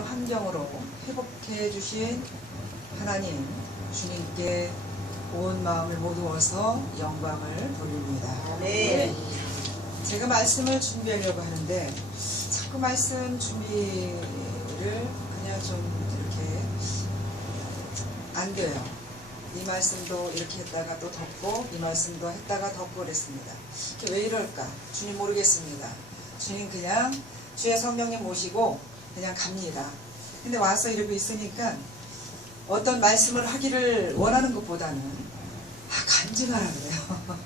이런 환경으로 회복해 주신 하나님 주님께 온 마음을 모두어서 영광을 돌립니다. 네. 제가 말씀을 준비하려고 하는데 자꾸 말씀 준비를 그냥 좀 이렇게 안 돼요. 이 말씀도 이렇게 했다가 또 덮고 이 말씀도 했다가 덮고 그랬습니다. 왜 이럴까? 주님 모르겠습니다. 주님 그냥 주의 성령님 모시고 그냥 갑니다. 근데 와서 이러고 있으니까 어떤 말씀을 하기를 원하는 것보다는 간증하라 그래요.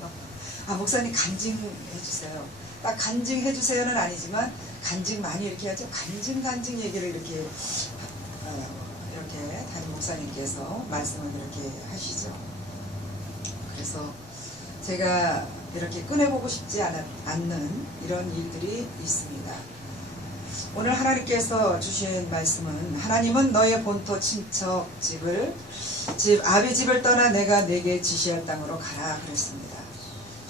목사님 간증해 주세요. 딱 간증해 주세요는 아니지만 간증 많이 이렇게 하죠. 간증 얘기를 이렇게 담임 목사님께서 말씀을 이렇게 하시죠. 그래서 제가 이렇게 꺼내보고 싶지 않는 이런 일들이 있습니다. 오늘 하나님께서 주신 말씀은 하나님은 너의 본토 친척 집 아비 집을 떠나 내가 내게 지시할 땅으로 가라 그랬습니다.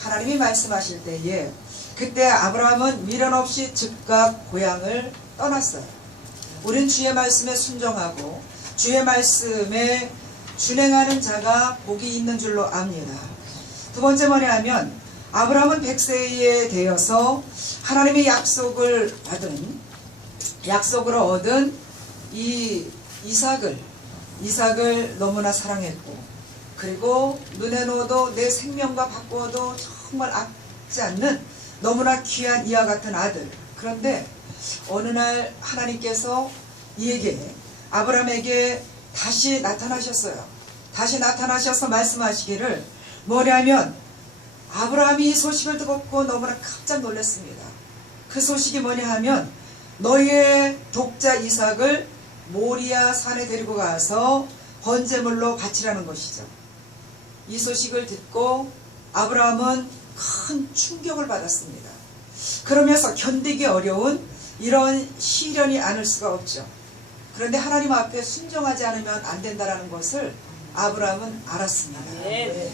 하나님이 말씀하실 때에 그때 아브라함은 미련 없이 즉각 고향을 떠났어요. 우린 주의 말씀에 순종하고 주의 말씀에 준행하는 자가 복이 있는 줄로 압니다. 두 번째 뭐냐면 아브라함은 100세에 되어서 하나님의 약속을 얻은 이 이삭을 너무나 사랑했고, 그리고 눈에 넣어도 내 생명과 바꾸어도 정말 아깝지 않는 너무나 귀한 이와 같은 아들. 그런데 어느 날 하나님께서 아브라함에게 다시 나타나셨어요. 다시 나타나셔서 말씀하시기를 뭐냐면 아브라함이 이 소식을 듣고 너무나 깜짝 놀랐습니다. 그 소식이 뭐냐 하면 너희의 독자 이삭을 모리아 산에 데리고 가서 번제물로 바치라는 것이죠. 이 소식을 듣고 아브라함은 큰 충격을 받았습니다. 그러면서 견디기 어려운 이런 시련이 않을 수가 없죠. 그런데 하나님 앞에 순종하지 않으면 안 된다는 것을 아브라함은 알았습니다.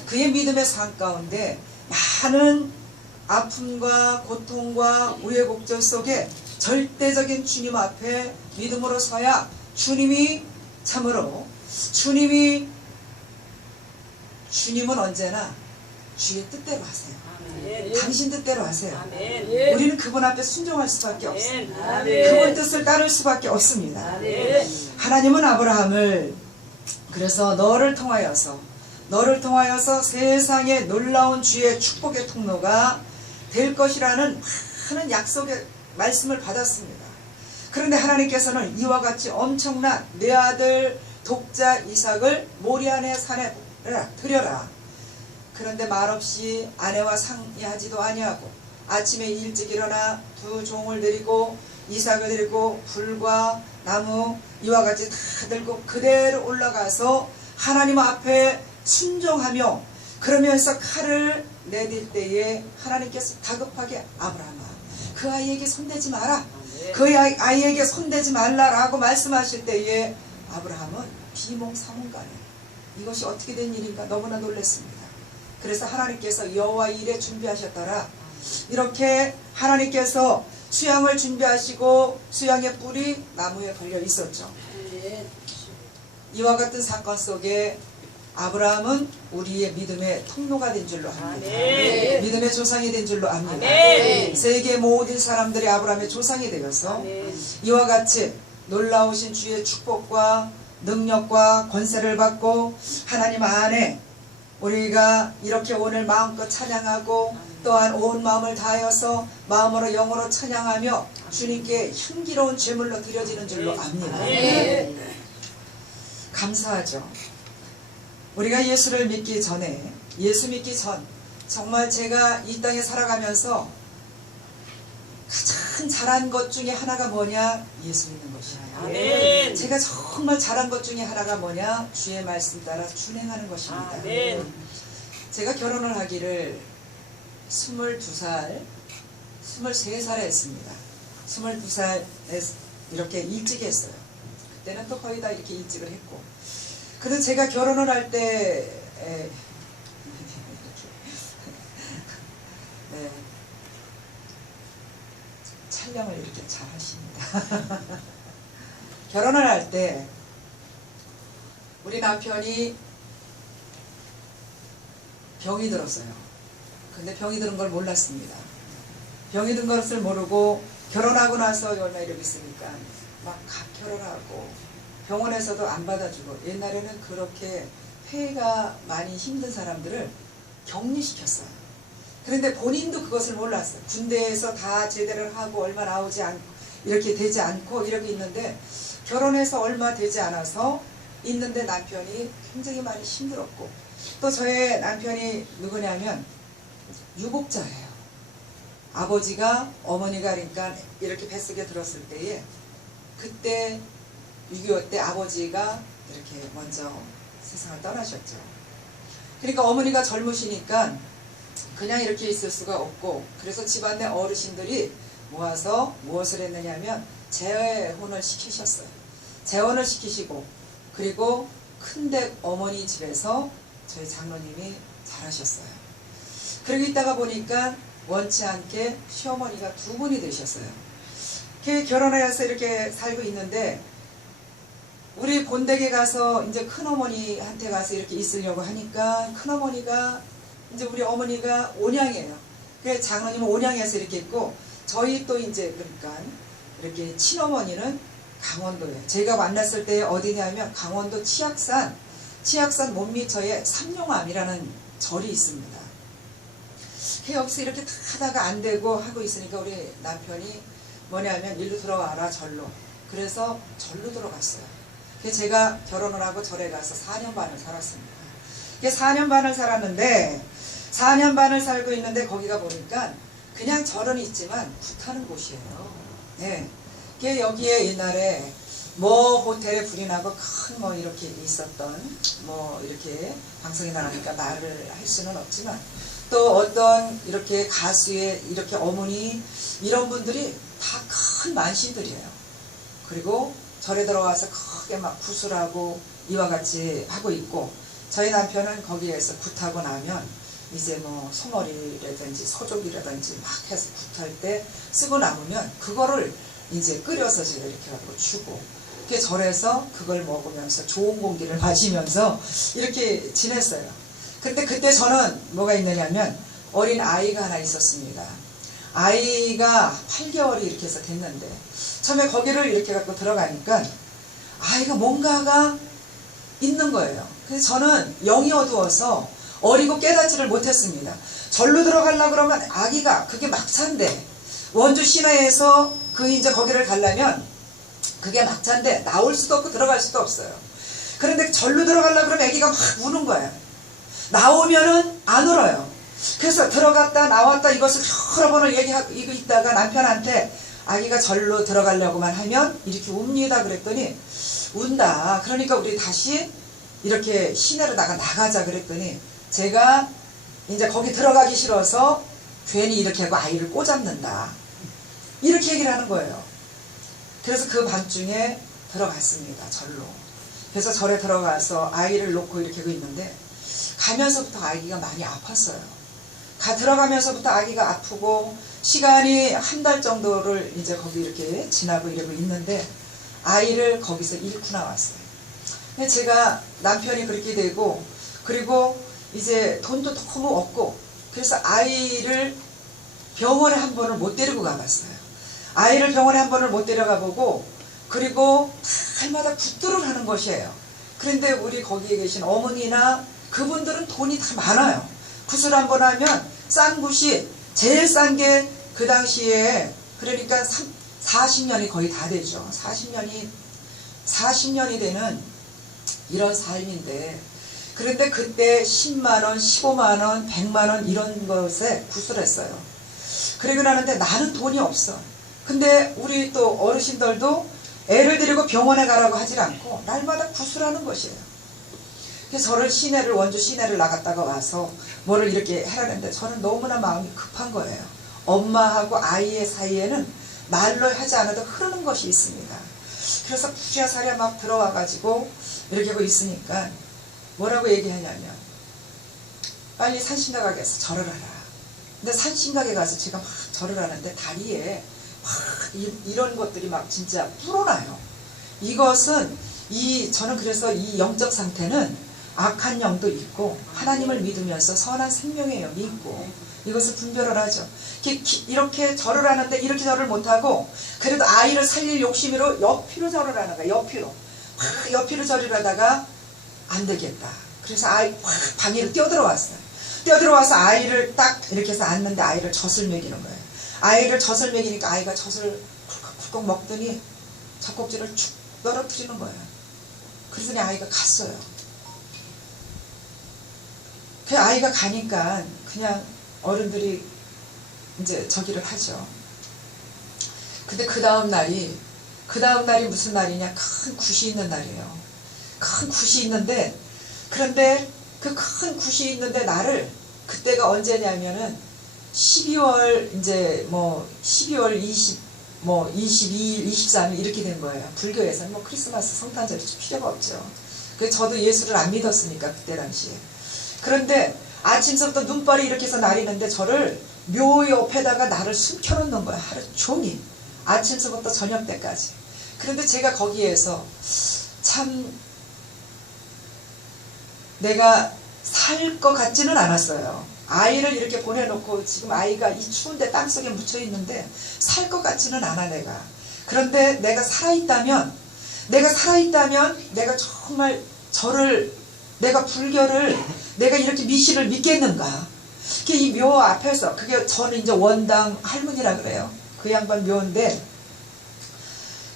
그의 믿음의 삶 가운데 많은 아픔과 고통과 우여곡절 속에 절대적인 주님 앞에 믿음으로 서야 주님은 언제나 주의 뜻대로 하세요. 당신 뜻대로 하세요. 우리는 그분 앞에 순종할 수밖에 없습니다. 그분 뜻을 따를 수밖에 없습니다. 하나님은 아브라함을 그래서 너를 통하여서 세상에 놀라운 주의 축복의 통로가 될 것이라는 많은 약속의 말씀을 받았습니다. 그런데 하나님께서는 이와 같이 엄청난 내 아들 독자 이삭을 모리아 산에 드려라. 그런데 말없이 아내와 상의하지도 아니하고 아침에 일찍 일어나 두 종을 데리고 이삭을 데리고 불과 나무 이와 같이 다 들고 그대로 올라가서 하나님 앞에 순종하며 그러면서 칼을 내딜 때에 하나님께서 다급하게 아브라함아 그 아이에게 손대지 마라. 그 아이에게 손대지 말라라고 말씀하실 때에 아브라함은 비몽사몽간에 이것이 어떻게 된 일인가 너무나 놀랐습니다. 그래서 하나님께서 여호와 일에 준비하셨더라. 이렇게 하나님께서 수양을 준비하시고 수양의 뿔이 나무에 걸려 있었죠. 이와 같은 사건 속에 아브라함은 우리의 믿음의 통로가 된 줄로 압니다. 믿음의 조상이 된 줄로 압니다. 세계 모든 사람들이 아브라함의 조상이 되어서 이와 같이 놀라우신 주의 축복과 능력과 권세를 받고 하나님 안에 우리가 이렇게 오늘 마음껏 찬양하고 또한 온 마음을 다하여서 마음으로 영으로 찬양하며 주님께 향기로운 제물로 드려지는 줄로 압니다. 감사하죠. 우리가 예수 믿기 전 정말 제가 이 땅에 살아가면서 가장 잘한 것 중에 하나가 뭐냐? 예수 믿는 것이에요. 제가 정말 잘한 것 중에 하나가 뭐냐? 주의 말씀 따라 준행하는 것입니다. 제가 결혼을 하기를 23살에 했습니다. 22살에 이렇게 일찍 했어요. 그때는 또 거의 다 이렇게 일찍을 했고, 그래서 제가 결혼을 할 때 촬영을 이렇게 잘 하십니다. 결혼을 할 때 우리 남편이 병이 들었어요. 근데 병이 드는 걸 몰랐습니다. 병이 든 것을 모르고 결혼하고 나서 얼마 이러고 있으니까 막 각혈을 병원에서도 안 받아주고, 옛날에는 그렇게 폐가 많이 힘든 사람들을 격리시켰어요. 그런데 본인도 그것을 몰랐어요. 군대에서 다 제대를 하고 얼마 나오지 않고 이렇게 되지 않고 이러고 있는데, 결혼해서 얼마 되지 않아서 있는데 남편이 굉장히 많이 힘들었고, 또 저의 남편이 누구냐면 유복자예요. 아버지가 어머니가 그러니까 이렇게 뱃속에 들었을 때에, 그때 6.25 때 아버지가 이렇게 먼저 세상을 떠나셨죠. 그러니까 어머니가 젊으시니까 그냥 이렇게 있을 수가 없고, 그래서 집안의 어르신들이 모아서 무엇을 했느냐면 재혼을 시키셨어요. 재혼을 시키시고, 그리고 큰댁 어머니 집에서 저희 장로님이 잘하셨어요. 그러고 있다가 보니까 원치 않게 시어머니가 2분이 되셨어요. 결혼해서 이렇게 살고 있는데, 우리 본댁에 가서 이제 큰어머니한테 가서 이렇게 있으려고 하니까, 큰어머니가 이제 우리 어머니가 온양이에요. 그래서 장로님은 온양에서 이렇게 있고, 저희 또 이제 그러니까 이렇게 친어머니는 강원도예요. 제가 만났을 때 어디냐면 강원도 치악산 못 미터에 삼룡암이라는 절이 있습니다. 여기서 이렇게 하다가 안 되고 하고 있으니까 우리 남편이 뭐냐면 일로 들어와라 절로. 그래서 절로 들어갔어요. 그래서 제가 결혼을 하고 절에 가서 4년 반을 살았습니다. 4년 반을 살았는데, 4년 반을 살고 있는데 거기가 보니까 그냥 절은 있지만 굿하는 곳이에요. 네. 여기에 옛날에 뭐 호텔에 불이 나고 큰 뭐 이렇게 있었던, 뭐 이렇게 방송이 나가니까 말을 할 수는 없지만, 또 어떤 이렇게 가수의 이렇게 어머니 이런 분들이 다 큰 만신들이에요. 그리고 절에 들어와서 크게 막 구슬하고 이와 같이 하고 있고, 저희 남편은 거기에서 굿하고 나면 이제 뭐 소머리라든지 소족이라든지 막 해서 굿할 때 쓰고 남으면 그거를 이제 끓여서 제가 이렇게 갖고 주고, 절에서 그걸 먹으면서 좋은 공기를 마시면서 이렇게 지냈어요. 근데 그때 저는 뭐가 있느냐면 어린 아이가 하나 있었습니다. 아이가 8개월이 이렇게 해서 됐는데, 처음에 거기를 이렇게 갖고 들어가니까 아이가 뭔가가 있는 거예요. 그래서 저는 영이 어두워서 어리고 깨닫지를 못했습니다. 절로 들어가려고 그러면 아기가 그게 막차인데, 원주 시내에서 이제 거기를 가려면 그게 막차인데 나올 수도 없고 들어갈 수도 없어요. 그런데 절로 들어가려고 그러면 아기가 막 우는 거예요. 나오면은 안 울어요. 그래서 들어갔다 나왔다 이것을 여러 번을 얘기하고 이거 있다가 남편한테 아기가 절로 들어가려고만 하면 이렇게 웁니다 그랬더니 운다. 그러니까 우리 다시 이렇게 시내로 나가자 그랬더니, 제가 이제 거기 들어가기 싫어서 괜히 이렇게 하고 아이를 꼬잡는다, 이렇게 얘기를 하는 거예요. 그래서 그 밤중에 들어갔습니다. 절로. 그래서 절에 들어가서 아이를 놓고 이렇게 하고 있는데, 가면서부터 아기가 많이 아팠어요. 들어가면서부터 아기가 아프고, 시간이 1달 정도를 이제 거기 이렇게 지나고 이러고 있는데 아이를 거기서 잃고 나왔어요. 근데 제가 남편이 그렇게 되고, 그리고 이제 돈도 너무 없고, 그래서 아이를 병원에 한 번을 못 데리고 가봤어요. 아이를 병원에 한 번을 못 데려가 보고, 그리고 달마다 굿들을 하는 것이에요. 그런데 우리 거기에 계신 어머니나 그분들은 돈이 다 많아요. 굿을 한 번 하면 싼 굿이 제일 싼 게 그 당시에 그러니까 40년이 거의 다 되죠. 40년이 되는 이런 삶인데, 그런데 그때 10만원, 15만원, 100만원 이런 것에 굿을 했어요. 그러고 나는데 나는 돈이 없어. 근데 우리 또 어르신들도 애를 데리고 병원에 가라고 하질 않고 날마다 굿을 하는 것이에요. 그래서 저를 원주 시내를 나갔다가 와서 뭐를 이렇게 해라는데 저는 너무나 마음이 급한 거예요. 엄마하고 아이의 사이에는 말로 하지 않아도 흐르는 것이 있습니다. 그래서 부랴사랴 막 들어와가지고 이렇게 하고 있으니까 뭐라고 얘기하냐면, 빨리 산신각에 가서 절을 하라. 근데 산신각에 가서 제가 막 절을 하는데 다리에 막 이런 것들이 막 진짜 불어나요. 이것은 저는 그래서 이 영적 상태는 악한 영도 있고 하나님을 믿으면서 선한 생명의 영이 있고 이것을 분별을 하죠. 이렇게 절을 하는데 이렇게 절을 못하고 그래도 아이를 살릴 욕심으로 옆으로 절을 하는 거야. 옆으로 절을 하다가 안 되겠다. 그래서 아이 방에를 뛰어들어왔어요. 뛰어들어와서 아이를 딱 이렇게 해서 앉는데 아이를 젖을 먹이는 거예요. 아이를 젖을 먹이니까 아이가 젖을 굵굵 먹더니 젖꼭지를 축 떨어뜨리는 거예요. 그러더니 아이가 갔어요. 그 아이가 가니까 그냥 어른들이 이제 저기를 하죠. 근데 그 다음 날이 무슨 날이냐? 큰 굿이 있는 날이에요. 큰 굿이 있는데, 그런데 그 큰 굿이 있는데 날을, 그때가 언제냐면은 12월 이제 12월 22일, 23일 이렇게 된 거예요. 불교에서는 크리스마스, 성탄절이 필요가 없죠. 그래서 저도 예수를 안 믿었으니까 그때 당시에. 그런데 아침서부터 눈발이 이렇게 해서 나리는데 저를 묘 옆에다가 나를 숨겨놓는 거야. 하루 종일. 아침서부터 저녁 때까지. 그런데 제가 거기에서 참 내가 살 것 같지는 않았어요. 아이를 이렇게 보내놓고 지금 아이가 이 추운데 땅속에 묻혀있는데 살 것 같지는 않아 내가. 그런데 내가 살아있다면 내가 정말 내가 불교를 내가 이렇게 미신을 믿겠는가. 이 묘 앞에서 그게 저는 이제 원당 할머니라 그래요. 그 양반 묘인데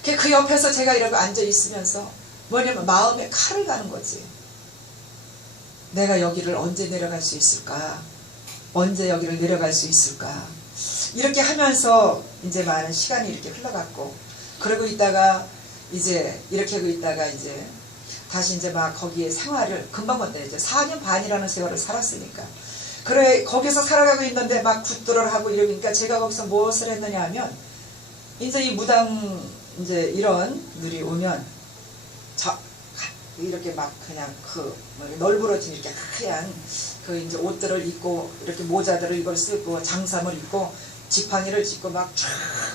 그 옆에서 제가 이렇게 앉아 있으면서 뭐냐면 마음에 칼을 가는 거지. 내가 여기를 언제 내려갈 수 있을까? 언제 여기를 내려갈 수 있을까? 이렇게 하면서 이제 많은 시간이 이렇게 흘러갔고, 그러고 있다가 이제 이렇게 하고 있다가 이제 다시 이제 막 거기에 생활을 금방 건데 이제 4년 반이라는 세월을 살았으니까. 그래 거기서 살아가고 있는데 막 굿들을 하고 이러니까 제가 거기서 무엇을 했느냐 하면 이제 이 무당 이제 이런 들이 오면 이렇게 막 그냥 널브러진 이렇게 하얀 그 이제 옷들을 입고 이렇게 모자들을 이걸 쓰고 장삼을 입고 지팡이를 짚고 막 쫙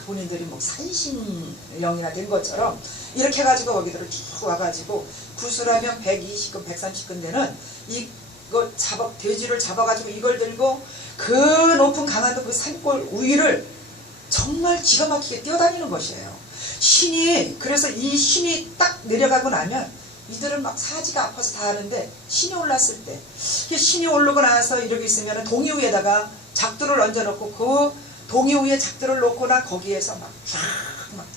본인들이 산신령이나 된 것처럼 이렇게 해가지고 거기들을 쭉 와가지고 구슬하면 120근 130근 되는 이거 돼지를 잡아가지고 이걸 들고 그 높은 강화도 그 산골 위를 정말 기가 막히게 뛰어다니는 것이에요. 그래서 이 신이 딱 내려가고 나면 이들은 막 사지가 아파서 다 하는데 신이 올랐을 때 신이 오르고 나서 이러고 있으면 동이 위에다가 작두를 얹어놓고 그 동이 위에 작두를 놓거나 거기에서 막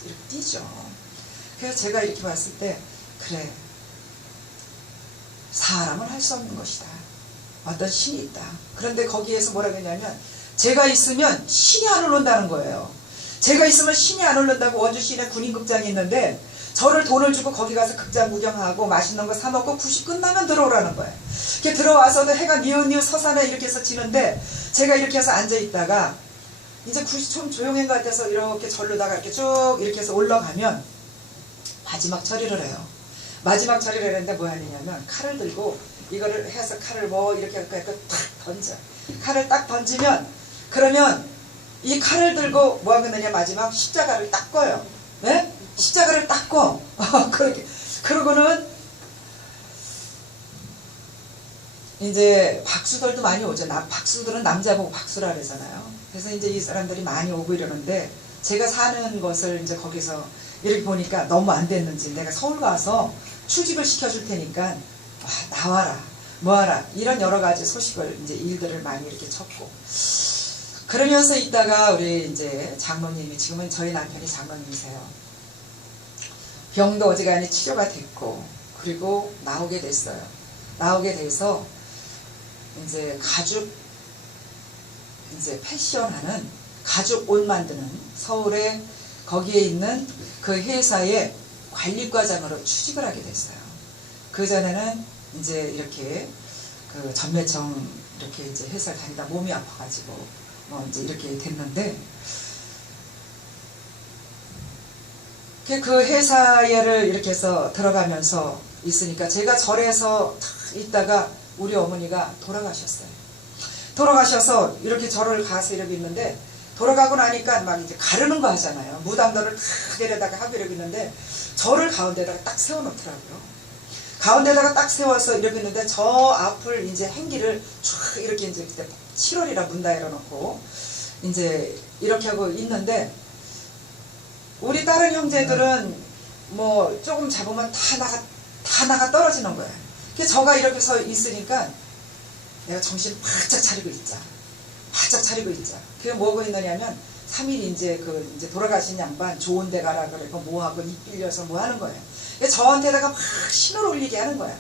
이렇게 뛰죠. 그래서 제가 이렇게 봤을 때 그래 사람은 할 수 없는 것이다. 어떤 신이 있다. 그런데 거기에서 뭐라고 했냐면 제가 있으면 신이 안 오른다는 거예요. 제가 있으면 신이 안 오른다고 원주시내 군인극장이 있는데 저를 돈을 주고 거기 가서 극장 구경하고 맛있는 거 사 먹고 9시 끝나면 들어오라는 거예요. 이렇게 들어와서도 해가 니은니은 서산에 이렇게 해서 지는데 제가 이렇게 해서 앉아 있다가 이제 9시 좀 조용한 것 같아서 이렇게 절로다가 이렇게 쭉 이렇게 해서 올라가면 마지막 처리를 해요. 마지막 처리를 했는데 뭐 하느냐면 칼을 들고 이거를 해서 칼을 이렇게 딱 던져. 칼을 딱 던지면 그러면 이 칼을 들고 뭐 하느냐 마지막 십자가를 딱 꺼요. 네? 십자가를 딱 꺼. 그렇게. 그러고는 이제 박수들도 많이 오죠. 박수들은 남자 보고 박수라 그러잖아요. 그래서 이제 이 사람들이 많이 오고 이러는데 제가 사는 것을 이제 거기서 이렇게 보니까 너무 안 됐는지 내가 서울 가서 출직을 시켜줄 테니까 나와라 뭐하라 이런 여러 가지 소식을 이제 일들을 많이 이렇게 쳤고 그러면서 있다가 우리 이제 장모님이 지금은 저희 남편이 장모님이세요. 병도 어지간히 치료가 됐고 그리고 나오게 됐어요. 나오게 돼서 이제 가죽 이제 패션하는 가죽 옷 만드는 서울에 거기에 있는 그 회사의 관리과장으로 취직을 하게 됐어요. 그 전에는 이제 이렇게 그 전매청 이렇게 이제 회사를 다니다 몸이 아파가지고 이제 이렇게 됐는데 그 회사를 이렇게 해서 들어가면서 있으니까 제가 절에서 있다가 우리 어머니가 돌아가셨어요. 돌아가셔서 이렇게 절을 가서 이러고 있는데 돌아가고 나니까 막 이제 가르는 거 하잖아요. 무당들을 다 데려다가 하고 이러고 있는데 저를 가운데다가 딱 세워놓더라고요. 가운데다가 딱 세워서 이러고 있는데 저 앞을 이제 행기를 쫙 이렇게 이제 그때 7월이라 문 다 열어놓고 이제 이렇게 하고 있는데 우리 다른 형제들은 뭐 조금 잡으면 다 나가 떨어지는 거예요. 그래서 저가 이렇게 서 있으니까 내가 정신을 바짝 차리고 있자. 바짝 차리고 있자. 그게 뭐가 있느냐면 3일 이제 이제 돌아가신 양반 좋은 데 가라 그러고 뭐하고 입 빌려서 뭐 하는 거예요. 저한테다가 막 신을 올리게 하는 거야.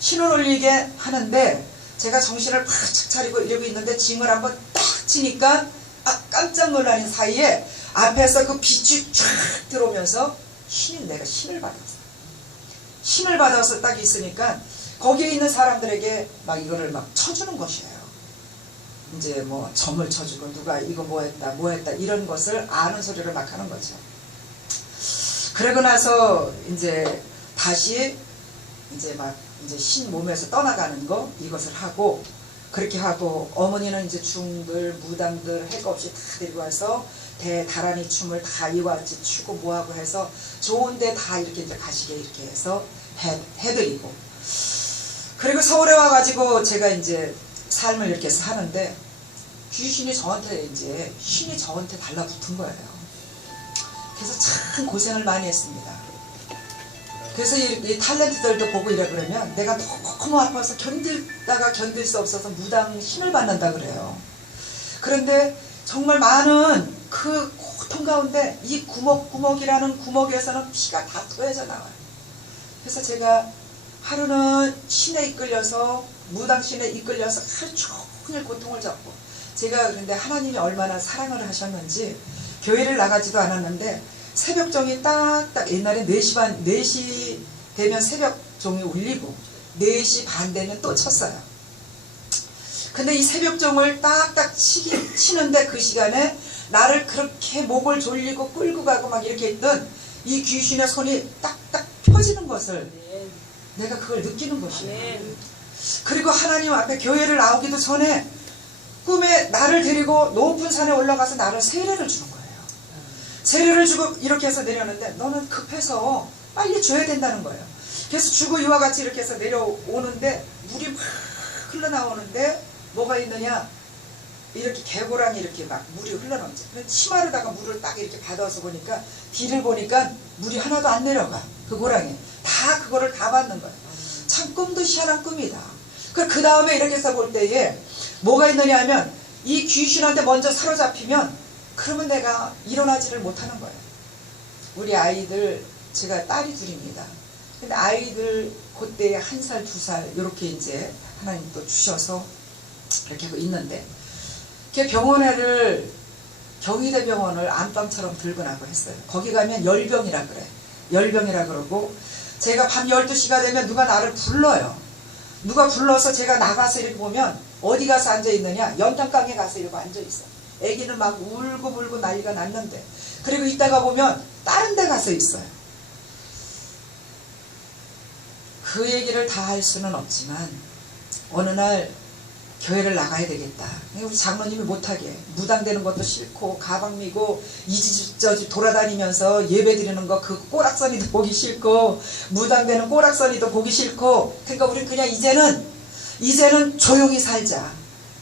신을 올리게 하는데 제가 정신을 바짝 차리고 이러고 있는데 징을 한번 딱 치니까 깜짝 놀라는 사이에 앞에서 그 빛이 쫙 들어오면서 내가 신을 받았어. 신을 받아서 딱 있으니까 거기에 있는 사람들에게 막 이거를 막 쳐주는 것이에요. 이제 뭐 점을 쳐주고 누가 이거 뭐 했다 이런 것을 아는 소리를 막 하는 거죠. 그러고 나서 이제 다시 이제 막 이제 신 몸에서 떠나가는 거 이것을 하고 그렇게 하고 어머니는 이제 중들 무당들 할 거 없이 다 데리고 와서 대다란이 춤을 다 이와 같이 추고 뭐하고 해서 좋은데 다 이렇게 이제 가시게 이렇게 해서 해드리고 그리고 서울에 와가지고 제가 이제 삶을 이렇게 해서 하는데 귀신이 저한테 이제 신이 저한테 달라붙은 거예요. 그래서 참 고생을 많이 했습니다. 그래서 이 탤런트들도 보고 이래 그러면 내가 너무 아파서 견딜다가 견딜 수 없어서 무당 신을 받는다 그래요. 그런데 정말 많은 그 고통 가운데 이 구멍이라는 구멍에서는 피가 다 토해져 나와요. 그래서 제가 하루는 신에 이끌려서 무당 신에 이끌려서 하루 종일 고통을 잡고 제가 그런데 하나님이 얼마나 사랑을 하셨는지 교회를 나가지도 않았는데 새벽종이 딱딱 옛날에 4시 되면 새벽종이 울리고 4시 반 되면 또 쳤어요. 근데 이 새벽종을 딱딱 치는데 그 시간에 나를 그렇게 목을 졸리고 끌고 가고 막 이렇게 했던 이 귀신의 손이 딱딱 펴지는 것을 내가 그걸 느끼는 것이에요. 그리고 하나님 앞에 교회를 나오기도 전에 꿈에 나를 데리고 높은 산에 올라가서 나를 세례를 주는 거예요. 세례를 주고 이렇게 해서 내려오는데 너는 급해서 빨리 줘야 된다는 거예요. 그래서 주고 이와 같이 이렇게 해서 내려오는데 물이 막 흘러나오는데 뭐가 있느냐 이렇게 개고랑이 이렇게 막 물이 흘러나오죠. 치마로다가 물을 딱 이렇게 받아서 보니까 뒤를 보니까 물이 하나도 안 내려가. 그 고랑이 다 그거를 다 받는 거예요. 참 꿈도 희한한 꿈이다. 그 다음에 이렇게 해서 볼 때에 뭐가 있느냐 하면 이 귀신한테 먼저 사로잡히면 그러면 내가 일어나지를 못하는 거예요. 우리 아이들 제가 딸이 둘입니다. 근데 아이들 그때에 1살 2살 이렇게 이제 하나님 또 주셔서 이렇게 하고 있는데 병원에를 경희대 병원을 안방처럼 들고 나고 했어요. 거기 가면 열병이라 그래. 열병이라 그러고 제가 밤 12시가 되면 누가 나를 불러요. 누가 불러서 제가 나가서 이렇게 보면 어디 가서 앉아있느냐 연탄강에 가서 이러고 앉아있어. 애기는 막 울고 불고 난리가 났는데 그리고 이따가 보면 다른 데 가서 있어요. 그 얘기를 다 할 수는 없지만 어느 날 교회를 나가야 되겠다. 우리 장로님이 못하게 무당되는 것도 싫고 가방 미고 이지저지 돌아다니면서 예배 드리는 거 그 꼬락서니도 보기 싫고 무당되는 꼬락서니도 보기 싫고 그러니까 우리 그냥 이제는 조용히 살자.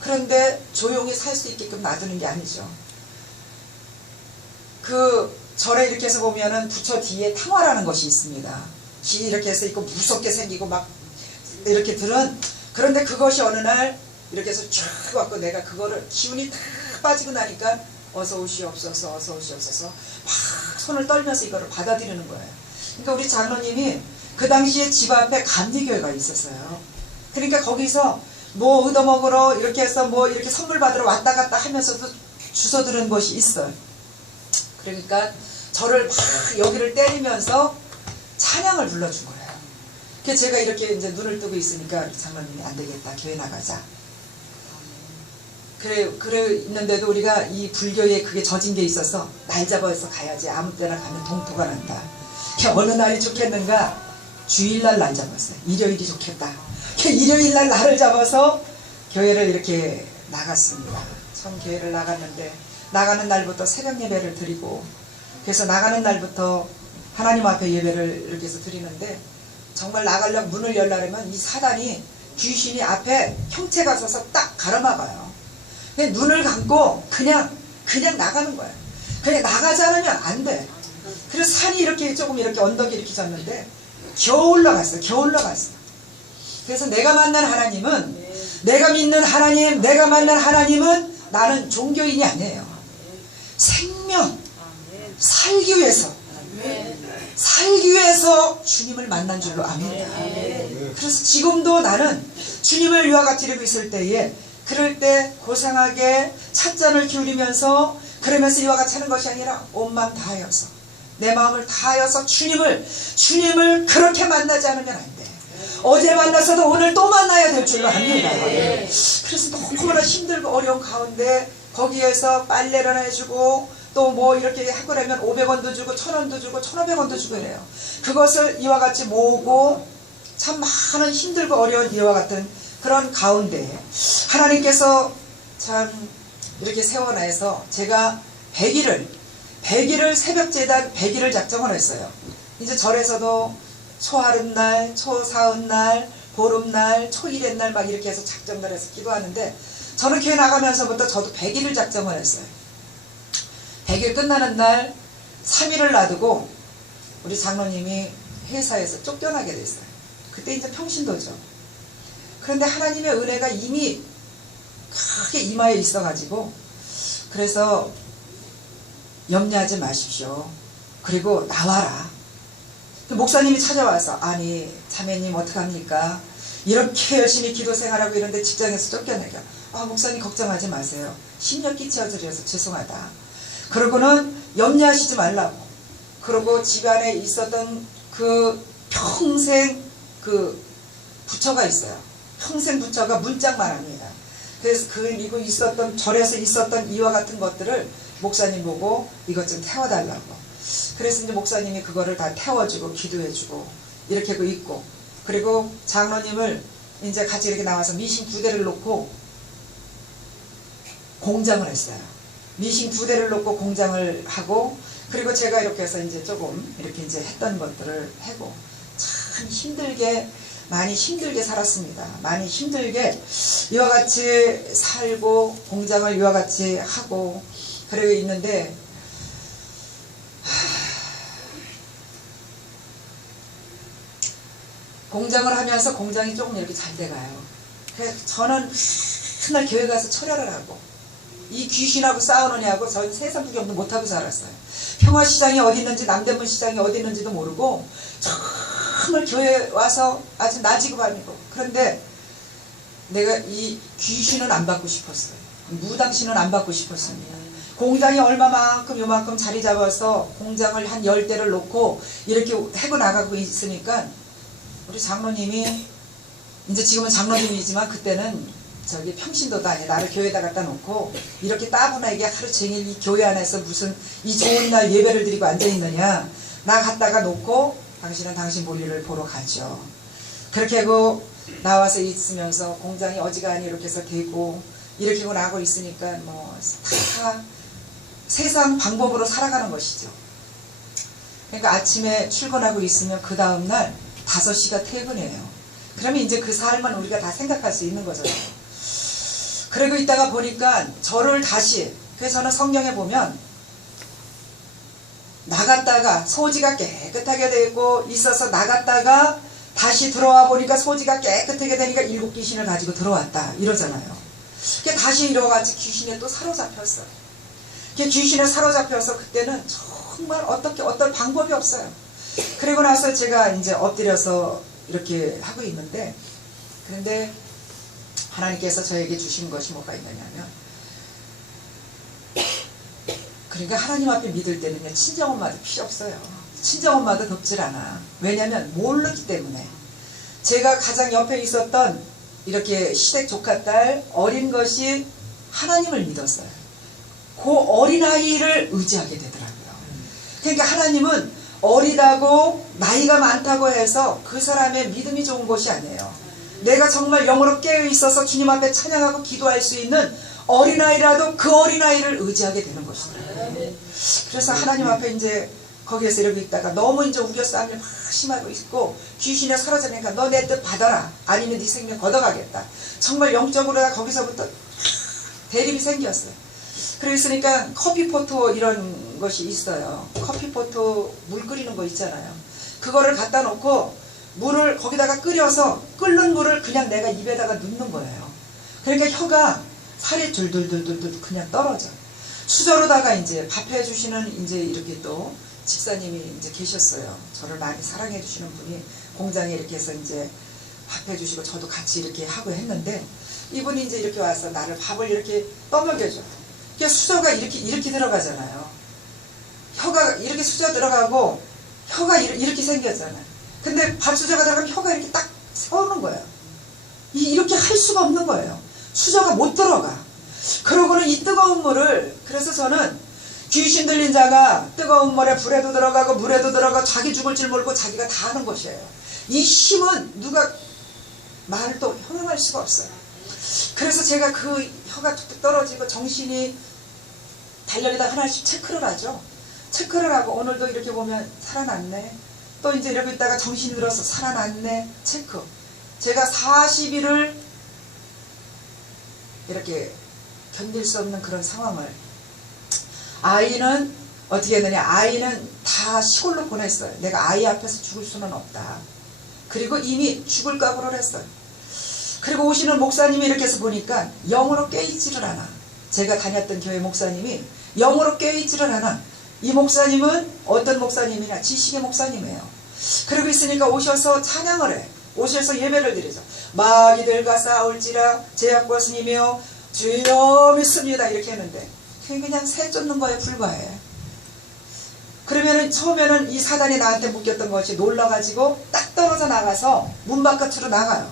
그런데 조용히 살 수 있게끔 놔두는 게 아니죠. 그 절에 이렇게 해서 보면은 부처 뒤에 탕화라는 것이 있습니다. 기 이렇게 해서 있고 무섭게 생기고 막 이렇게 들은 그런데 그것이 어느 날 이렇게 해서 쫙 왔고 내가 그거를 기운이 다 빠지고 나니까 어서 오시옵소서 어서 오시옵소서 막 손을 떨면서 이거를 받아들이는 거예요. 그러니까 우리 장로님이 그 당시에 집 앞에 감리교회가 있었어요. 그러니까 거기서 뭐 얻어먹으러 이렇게 해서 뭐 이렇게 선물 받으러 왔다 갔다 하면서도 주워 들은 것이 있어요. 그러니까 저를 막 여기를 때리면서 찬양을 불러준 거예요. 그래서 제가 이렇게 이제 눈을 뜨고 있으니까 장로님이 안 되겠다. 교회 나가자. 그래 있는데도 우리가 이 불교에 그게 젖은 게 있어서 날 잡아서 가야지. 아무 때나 가면 동토가 난다. 어느 날이 좋겠는가? 주일날 날 잡았어요. 일요일이 좋겠다. 일요일날 날을 잡아서 교회를 이렇게 나갔습니다. 처음 교회를 나갔는데 나가는 날부터 새벽 예배를 드리고, 그래서 나가는 날부터 하나님 앞에 예배를 이렇게 해서 드리는데, 정말 나가려고 문을 열려면 이 사단이, 귀신이 앞에 형체가 서서 딱 가로막아요. 그냥 눈을 감고 그냥 나가는 거예요. 그냥 나가지 않으면 안 돼. 그래서 산이 이렇게 조금 이렇게 언덕이 이렇게 졌는데 겨우 올라갔어요. 그래서 내가 만난 하나님은, 내가 믿는 하나님, 내가 만난 하나님은 나는 종교인이 아니에요. 생명, 살기 위해서 주님을 만난 줄로 압니다. 그래서 지금도 나는 주님을 이와 같이 이루고 있을 때에, 그럴 때 고상하게 찻잔을 기울이면서 그러면서 이와 같이 하는 것이 아니라 온 마음 다하여서, 내 마음을 다하여서 주님을 그렇게 만나지 않으면 안 돼. 어제 만나서도 오늘 또 만나야 될 줄로 압니다. 그래서 너무나 힘들고 어려운 가운데 거기에서 빨래를 해주고 또 뭐 이렇게 하고 나면 500원도 주고 1000원도 주고 1500원도 주고 이래요. 그것을 이와 같이 모으고 참 많은 힘들고 어려운 이와 같은 그런 가운데 하나님께서 참 이렇게 세워놔서 제가 100일을 새벽제단 100일을 작정을 했어요. 이제 절에서도 초하룻날, 초사흘날, 보름날, 초일의날 막 이렇게 해서 작정을 해서 기도하는데, 저는 교회 나가면서부터 저도 100일을 작정을 했어요. 100일 끝나는 날 3일을 놔두고 우리 장로님이 회사에서 쫓겨나게 됐어요. 그때 이제 평신도죠. 그런데 하나님의 은혜가 이미 크게 이마에 있어가지고, 그래서 염려하지 마십시오. 그리고 나와라. 목사님이 찾아와서, 아니 자매님 어떡합니까? 이렇게 열심히 기도 생활하고 이런데 직장에서 쫓겨내겨. 목사님 걱정하지 마세요. 심력 끼쳐드려서 죄송하다. 그러고는 염려하시지 말라고. 그러고 집안에 있었던 그 평생 그 부처가 있어요. 평생 부처가 문짝만 합니다. 그래서 그리고 있었던 절에서 있었던 이와 같은 것들을 목사님 보고 이것 좀 태워달라고. 그래서 이제 목사님이 그거를 다 태워주고 기도해주고 이렇게 하고 있고, 그리고 장로님을 이제 같이 이렇게 나와서 미신 2대를 놓고 공장을 했어요. 미신 2대를 놓고 공장을 하고, 그리고 제가 이렇게 해서 이제 조금 이렇게 이제 했던 것들을 하고, 참 많이 힘들게 살았습니다. 많이 힘들게 이와 같이 살고 공장을 이와 같이 하고 그러고 있는데, 공장을 하면서 공장이 조금 이렇게 잘 돼가요. 그래서 저는 맨날 교회 가서 철야를 하고, 이 귀신하고 싸우느냐고 저는 세상 구경도 못하고 살았어요. 평화시장이 어디 있는지, 남대문 시장이 어디 있는지도 모르고 정말 교회 와서 아주 나지고 다니고. 그런데 내가 이 귀신은 안 받고 싶었어요. 무당신은 안 받고 싶었습니다. 공장이 얼마만큼 요만큼 자리 잡아서 공장을 한 10대를 놓고 이렇게 해고 나가고 있으니까, 우리 장로님이, 이제 지금은 장로님이지만 그때는 저기 평신도도 아니야. 나를 교회에다 갖다 놓고 이렇게 따분하게 하루 종일 이 교회 안에서 무슨 이 좋은 날 예배를 드리고 앉아있느냐. 나 갖다가 놓고 당신은 당신 볼일을 보러 가죠. 그렇게 하고 나와서 있으면서 공장이 어지간히 이렇게 해서 되고 이렇게 하고 나고 있으니까 뭐 다 세상 방법으로 살아가는 것이죠. 그러니까 아침에 출근하고 있으면 그 다음날 5시가 퇴근이에요. 그러면 이제 그 삶은 우리가 다 생각할 수 있는 거잖아요. 그러고 있다가 보니까 저를 다시, 그래서 저는 성경에 보면 나갔다가 소지가 깨끗하게 되고 있어서 나갔다가 다시 들어와 보니까 소지가 깨끗하게 되니까 7 귀신을 가지고 들어왔다 이러잖아요. 다시 이러같이 귀신에 또 사로잡혔어요. 귀신에 사로잡혀서 그때는 정말 어떤 방법이 없어요. 그리고 나서 제가 이제 엎드려서 이렇게 하고 있는데, 그런데 하나님께서 저에게 주신 것이 뭐가 있느냐면, 그러니까 하나님 앞에 믿을 때는요, 친정엄마도 필요 없어요. 친정엄마도 덥질 않아. 왜냐면 모르기 때문에. 제가 가장 옆에 있었던 이렇게 시댁 조카딸 어린 것이 하나님을 믿었어요. 그 어린아이를 의지하게 되더라고요. 그러니까 하나님은 어리다고 나이가 많다고 해서 그 사람의 믿음이 좋은 것이 아니에요. 내가 정말 영으로 깨어있어서 주님 앞에 찬양하고 기도할 수 있는 어린아이라도 그 어린아이를 의지하게 되는 것이다. 그래서 하나님 앞에 이제 거기에서 이러고 있다가 너무 이제 우겨싸움이 막 심하고 있고 귀신에 사라지니까 너 내 뜻 받아라. 아니면 네 생명 걷어가겠다. 정말 영적으로 거기서부터 대립이 생겼어요. 그랬으니까 커피포토 이런 것이 있어요. 커피포토 물 끓이는 거 있잖아요. 그거를 갖다 놓고 물을 거기다가 끓여서 끓는 물을 그냥 내가 입에다가 넣는 거예요. 그러니까 혀가 살이 둘둘둘둘 그냥 떨어져. 수저로다가 이제 밥 해주시는 이제 이렇게 또 집사님이 이제 계셨어요. 저를 많이 사랑해 주시는 분이 공장에 이렇게 해서 이제 밥 해주시고 저도 같이 이렇게 하고 했는데 이분이 이제 이렇게 와서 나를 밥을 이렇게 떠먹여줘. 그러니까 수저가 이렇게 들어가잖아요. 혀가 이렇게 수저 들어가고 혀가 이렇게 생겼잖아요. 근데 밥 수저가 들어가면 혀가 이렇게 딱 세우는 거예요. 이렇게 할 수가 없는 거예요. 수저가 못 들어가. 그러고는 이 뜨거운 물을, 그래서 저는 귀신 들린 자가 뜨거운 물에 불에도 들어가고 물에도 들어가고 자기 죽을 줄 모르고 자기가 다 하는 것이에요. 이 힘은 누가 말을 또 형용할 수가 없어요. 그래서 제가 그 혀가 툭툭 떨어지고 정신이 달력에다 하나씩 체크를 하죠. 체크를 하고 오늘도 이렇게 보면 살아났네. 또 이제 이러고 있다가 정신이 들어서 살아났네. 체크. 제가 40일을 이렇게 견딜 수 없는 그런 상황을, 아이는 어떻게 했느냐, 아이는 다 시골로 보냈어요. 내가 아이 앞에서 죽을 수는 없다. 그리고 이미 죽을 각오를 했어요. 그리고 오시는 목사님이 이렇게 해서 보니까 영으로 깨있지를 않아. 제가 다녔던 교회 목사님이 영으로 깨있지를 않아. 이 목사님은 어떤 목사님이냐, 지식의 목사님이에요. 그러고 있으니까 오셔서 찬양을 해. 오셔서 예배를 드리죠. 마귀들과 싸울지라 제약과스님이여 주여 믿습니다. 이렇게 했는데 그냥 새 쫓는 거에 불과해. 그러면은 처음에는 이 사단이 나한테 묶였던 것이 놀라가지고 딱 떨어져 나가서 문 바깥으로 나가요.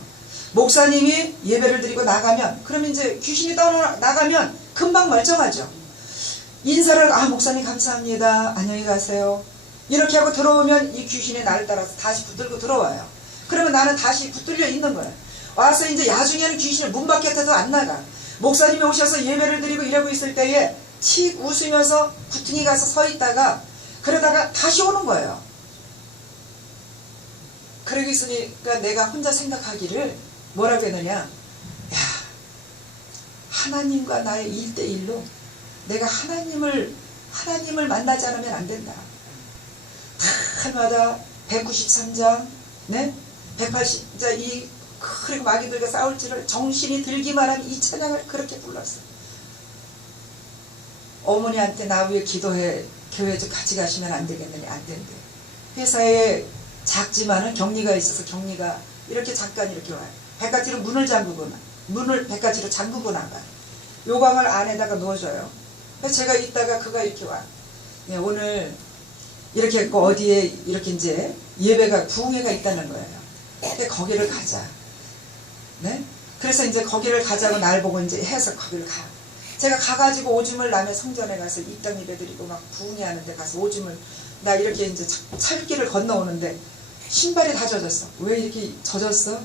목사님이 예배를 드리고 나가면, 그러면 이제 귀신이 떠나가면 금방 멀쩡하죠. 인사를, 목사님 감사합니다. 안녕히 가세요. 이렇게 하고 들어오면 이 귀신이 나를 따라서 다시 붙들고 들어와요. 그러면 나는 다시 붙들려 있는 거예요. 와서 이제 야중에는 귀신이 문 밖에도 안 나가. 목사님이 오셔서 예배를 드리고 이러고 있을 때에 칙 웃으면서 구퉁이 가서 서 있다가 그러다가 다시 오는 거예요. 그러고 있으니까 내가 혼자 생각하기를 뭐라고 했느냐, 야, 하나님과 나의 1대1로 내가 하나님을 만나지 않으면 안 된다. 달마다 193장, 네? 180자 그리고 마귀들과 싸울지를 정신이 들기만 하면 이 찬양을 그렇게 불렀어요. 어머니한테 나 위해 기도해, 교회 좀 같이 가시면 안 되겠느냐. 안 된대. 회사에 작지만은 격리가 있어서 격리가 이렇게 잠깐 이렇게 와요. 백가지로 문을 백가지로 잠그고 나가요. 요강을 안에다가 넣어줘요. 그래서 제가 있다가 그가 이렇게 와. 네, 오늘 이렇게 했고 어디에 이렇게 이제 예배가 부흥회가 있다는 거예요. 거기를 가자. 네? 그래서 이제 거기를 가자고 날 보고 이제 해서 거기를 가. 제가 가가지고 오줌을 남의 성전에 가서 입당 예배 드리고 막 부흥회 하는데 가서 오줌을, 나 이렇게 이제 철길을 건너오는데 신발이 다 젖었어. 왜 이렇게 젖었어?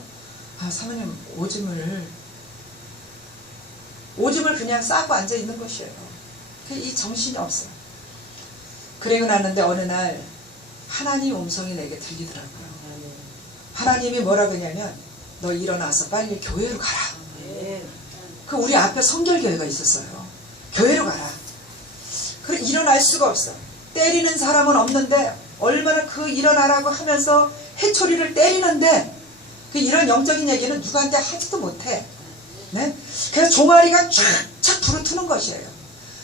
사모님 오줌을 그냥 싸고 앉아 있는 것이에요. 이 정신이 없어요. 그리고 났는데 어느 날 하나님 음성이 내게 들리더라고요. 하나님이 뭐라고 하냐면 너 일어나서 빨리 교회로 가라. 그 우리 앞에 성결교회가 있었어요. 교회로 가라. 그래 일어날 수가 없어. 때리는 사람은 없는데 얼마나 그 일어나라고 하면서 해초리를 때리는데 그 이런 영적인 얘기는 누구한테 하지도 못해. 네? 그래서 종아리가 쫙쫙 부르트는 것이에요.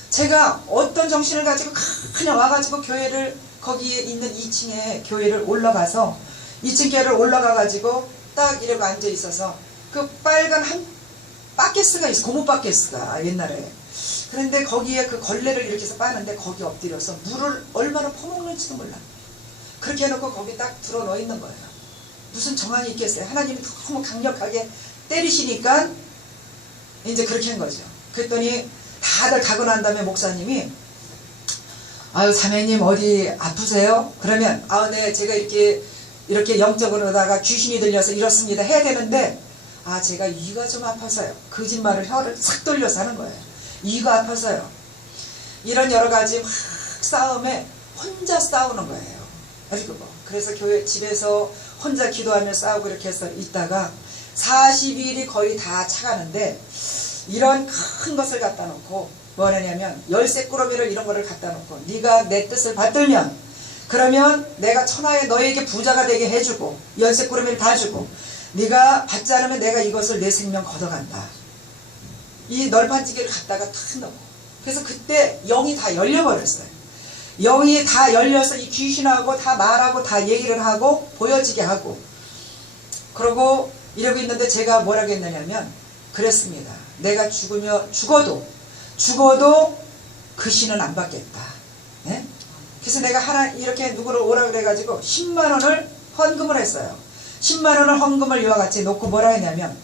제가 어떤 정신을 가지고 그냥 와가지고 교회를, 거기에 있는 2층에 교회를 올라가서 2층 교회를 올라가가지고 딱 이러고 앉아 있어서 그 빨간 한 바켓스가 있어. 고무 바켓스가 옛날에. 그런데 거기에 그 걸레를 이렇게 해서 빠는데 거기 엎드려서 물을 얼마나 퍼먹는지도 몰라. 그렇게 해놓고 거기 딱 들어 넣어 있는 거예요. 무슨 정황이 있겠어요. 하나님이 너무 강력하게 때리시니까 이제 그렇게 한 거죠. 그랬더니 다들 가고 난 다음에 목사님이 아유 자매님 어디 아프세요? 그러면 네 제가 이렇게 영적으로다가 귀신이 들려서 이렇습니다 해야 되는데 제가 위가 좀 아파서요. 거짓말을 혀를 싹 돌려서 하는 거예요. 이가 아파서요. 이런 여러 가지 막 싸움에 혼자 싸우는 거예요. 그리고 그래서 교회 집에서 혼자 기도하며 싸우고 이렇게 해서 있다가 40일이 거의 다 차가는데 이런 큰 것을 갖다 놓고 뭐 하냐면 열쇠꾸러미를 이런 거를 갖다 놓고 네가 내 뜻을 받들면 그러면 내가 천하에 너에게 부자가 되게 해주고 열쇠꾸러미를 다 주고 네가 받지 않으면 내가 이것을 내 생명 걷어간다. 이 널판지기를 갖다가 탁 넣고 그래서 그때 영이 다 열려버렸어요. 영이 다 열려서 이 귀신하고 다 말하고 다 얘기를 하고 보여지게 하고 그러고 이러고 있는데 제가 뭐라고 했느냐면 그랬습니다. 내가 죽어도 그 신은 안 받겠다. 네? 그래서 내가 하나 이렇게 누구를 오라 그래가지고 10만 원을 헌금을 했어요. 10만 원을 헌금을 이와 같이 놓고 뭐라 했냐면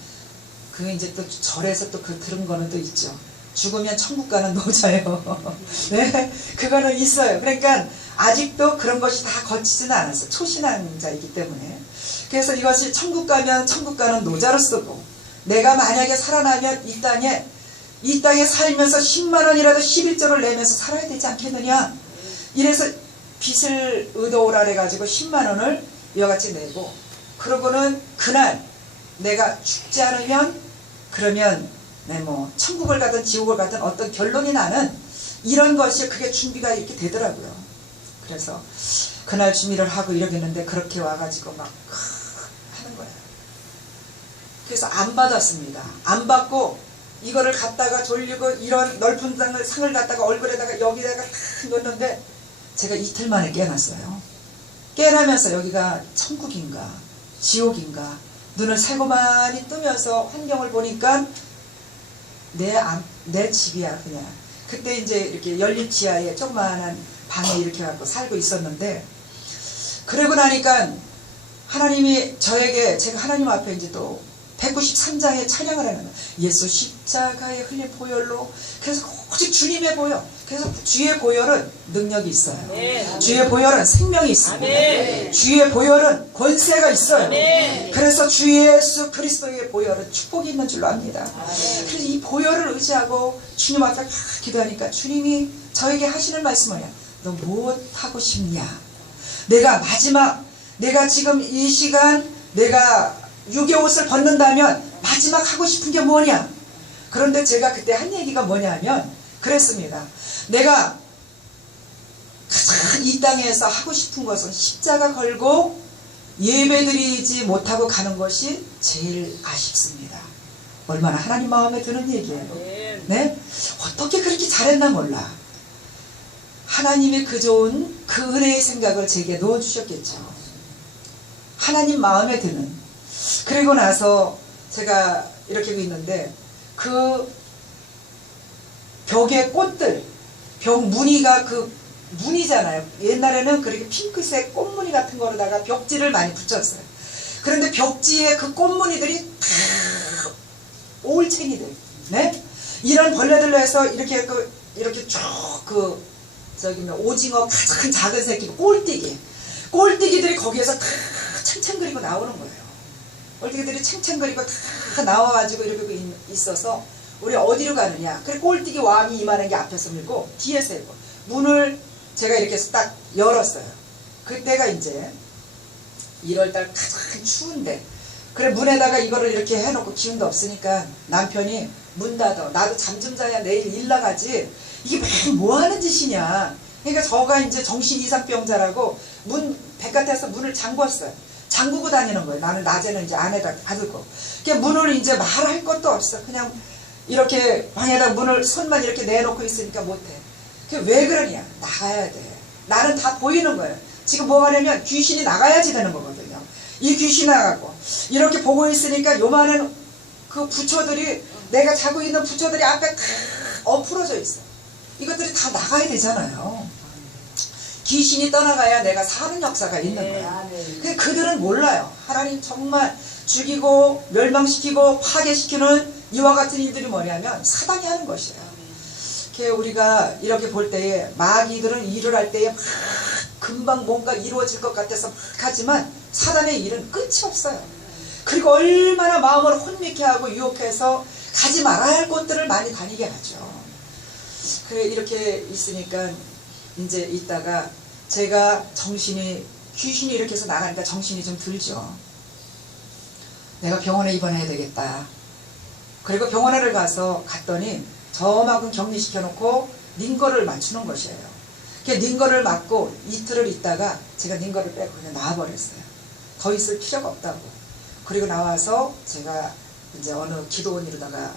그 이제 또 절에서 또 그 들은 거는 또 있죠. 죽으면 천국 가는 노자예요. 네, 그거는 있어요. 그러니까 아직도 그런 것이 다 거치지는 않았어요. 초신앙자이기 때문에. 그래서 이것이 천국 가면 천국 가는 노자로 쓰고 내가 만약에 살아나면 이 땅에 살면서 10만 원이라도 11조를 내면서 살아야 되지 않겠느냐. 이래서 빚을 의도오라 해가지고 10만 원을 이와 같이 내고 그러고는 그날 내가 죽지 않으면 그러면 네, 뭐 천국을 가든 지옥을 가든 어떤 결론이 나는 이런 것이 그게 준비가 이렇게 되더라고요. 그래서 그날 준비를 하고 이러겠는데 그렇게 와가지고 막 하는 거예요. 그래서 안 받았습니다. 안 받고 이거를 갖다가 돌리고 이런 넓은 상을 갖다가 얼굴에다가 여기다가 탁 놓는데 제가 이틀 만에 깨어났어요. 깨어나면서 여기가 천국인가 지옥인가 눈을 살고만이 뜨면서 환경을 보니까 내 집이야 그냥. 그때 이제 이렇게 연립 지하에 조그마한 방에 이렇게 갖고 살고 있었는데 그러고 나니까 하나님이 저에게 제가 하나님 앞에 이제 또 193장에 찬양을 하는 거예요. 예수 십자가의 흘린 보혈로 그래서 오직 주님의 보혈 그래서 주의 보혈은 능력이 있어요. 아멘. 주의 보혈은 생명이 있습니다. 아멘. 주의 보혈은 권세가 있어요. 아멘. 그래서 주 예수 그리스도의 보혈은 축복이 있는 줄로 압니다. 아멘. 그래서 이 보혈을 의지하고 주님 앞에 기도하니까 주님이 저에게 하시는 말씀은 너 무엇하고 싶냐. 내가 지금 이 시간 내가 육의 옷을 벗는다면 마지막 하고 싶은 게 뭐냐. 그런데 제가 그때 한 얘기가 뭐냐면 그랬습니다. 내가 가장 이 땅에서 하고 싶은 것은 십자가 걸고 예배드리지 못하고 가는 것이 제일 아쉽습니다. 얼마나 하나님 마음에 드는 얘기예요. 네? 어떻게 그렇게 잘했나 몰라. 하나님의 그 좋은 그 은혜의 생각을 제게 넣어주셨겠죠. 하나님 마음에 드는. 그리고 나서 제가 이렇게 있는데 그 벽에 꽃들 벽 무늬가 그 무늬잖아요. 옛날에는 그렇게 핑크색 꽃무늬 같은 거로다가 벽지를 많이 붙였어요. 그런데 벽지에 그 꽃무늬들이 다 올챙이들, 네? 이런 벌레들로 해서 이렇게 쭉 오징어 가장 작은 새끼 꼴띠기들이 거기에서 다 챙챙거리고 나오는 거예요. 꼴띠기들이 챙챙거리고 다 나와가지고 이렇게 있어서 우리 어디로 가느냐. 그래 꼴띠기 왕이 이만한 게 앞에서 밀고 뒤에서 밀고 문을 제가 이렇게 해서 딱 열었어요. 그때가 이제 1월달 가장 추운데 그래 문에다가 이거를 이렇게 해놓고 기운도 없으니까 남편이 문 닫아. 나도 잠 좀 자야 내일 일 나가지. 이게 매일 뭐 하는 짓이냐. 그러니까 저가 이제 정신 이상병자라고 바깥에서 문을 잠궜어요. 잠그고 다니는 거예요. 나는 낮에는 이제 안에다 닫고. 그러니까 문을 이제 말할 것도 없어. 그냥 이렇게 방에다 문을 손만 이렇게 내놓고 있으니까 못해. 왜 그러냐. 나가야 돼. 나는 다 보이는 거예요. 지금 뭐 하냐면 귀신이 나가야지 되는 거거든요. 이 귀신이 나가고 이렇게 보고 있으니까 요만한 그 부처들이 내가 자고 있는 부처들이 앞에 다 엎으러져 있어. 이것들이 다 나가야 되잖아요. 귀신이 떠나가야 내가 사는 역사가 있는 거야. 근데 그들은 몰라요. 하나님 정말 죽이고 멸망시키고 파괴시키는 이와 같은 일들이 뭐냐면 사단이 하는 것이에요. 우리가 이렇게 볼 때에 마귀들은 일을 할 때에 막 금방 뭔가 이루어질 것 같아서 막 하지만 사단의 일은 끝이 없어요. 그리고 얼마나 마음을 혼미케 하고 유혹해서 가지 말아야 할 곳들을 많이 다니게 하죠. 그래 이렇게 있으니까 이제 있다가 제가 정신이 귀신이 이렇게 해서 나가니까 정신이 좀 들죠. 내가 병원에 입원해야 되겠다. 그리고 병원을 갔더니 저만큼 격리시켜 놓고 링거를 맞추는 것이에요. 링거를 맞고 이틀을 있다가 제가 링거를 빼고 그냥 나와버렸어요. 더 있을 필요가 없다고. 그리고 나와서 제가 이제 어느 기도원이로다가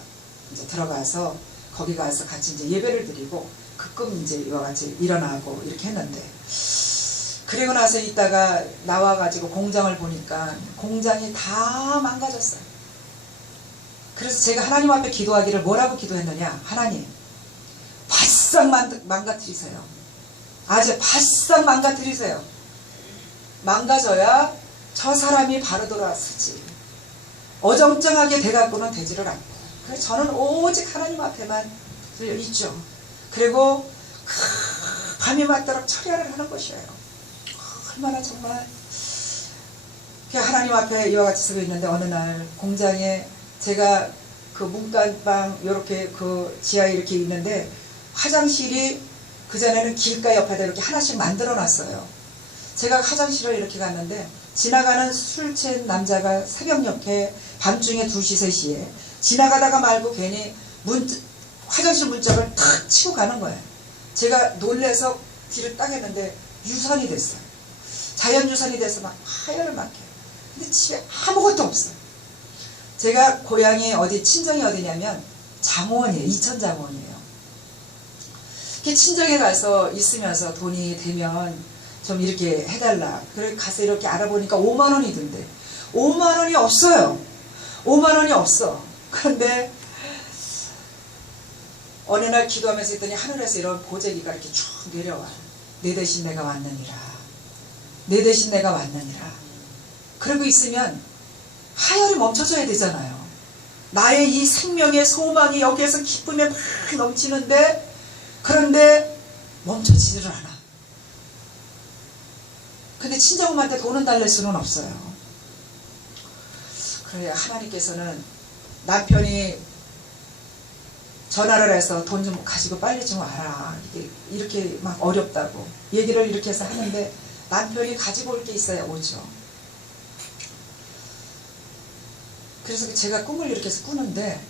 이제 들어가서 거기 가서 같이 이제 예배를 드리고 가끔 이제 이와 같이 일어나고 이렇게 했는데, 그리고 나서 있다가 나와가지고 공장을 보니까 공장이 다 망가졌어요. 그래서 제가 하나님 앞에 기도하기를 뭐라고 기도했느냐. 하나님 바싹 망가뜨리세요. 아주 바싹 망가뜨리세요. 망가져야 저 사람이 바로 돌아서지. 어정쩡하게 돼갖고는 되지를 않고. 그래서 저는 오직 하나님 앞에만 있죠. 그리고 밤이 맞도록 철야를 하는 것이에요. 얼마나 정말 하나님 앞에 이와 같이 서고 있는데, 어느 날 공장에 제가 그 문간방 요렇게 그 지하에 이렇게 있는데, 화장실이 그전에는 길가 옆에다 이렇게 하나씩 만들어 놨어요. 제가 화장실을 이렇게 갔는데 지나가는 술 취한 남자가 새벽녘에 밤중에 2시 3시에 지나가다가 말고 괜히 화장실 문짝을 탁 치고 가는 거예요. 제가 놀래서 뒤를 딱 했는데 유산이 됐어요. 자연유산이 돼서 막 하열을 막 해요. 근데 집에 아무것도 없어요. 제가 고향이 어디, 친정이 어디냐면 장호원이에요. 이천장호원이에요. 친정에 가서 있으면서 돈이 되면 좀 이렇게 해달라. 그래 가서 이렇게 알아보니까 5만 원이 든대. 5만 원이 없어요. 5만 원이 없어. 그런데 어느 날 기도하면서 했더니 하늘에서 이런 보재기가 이렇게 쭉 내려와. 내 대신 내가 왔느니라. 내 대신 내가 왔느니라. 그러고 있으면 하열이 멈춰져야 되잖아요. 나의 이 생명의 소망이 여기에서 기쁨에 막 넘치는데, 그런데 멈춰지지를 않아. 근데 친정엄마한테 돈은 달랠 수는 없어요. 그래야 하나님께서는 남편이 전화를 해서 돈 좀 가지고 빨리 좀 와라. 이렇게 막 어렵다고 얘기를 이렇게 해서 하는데, 남편이 가지고 올 게 있어야 오죠. 그래서 제가 꿈을 이렇게 해서 꾸는데,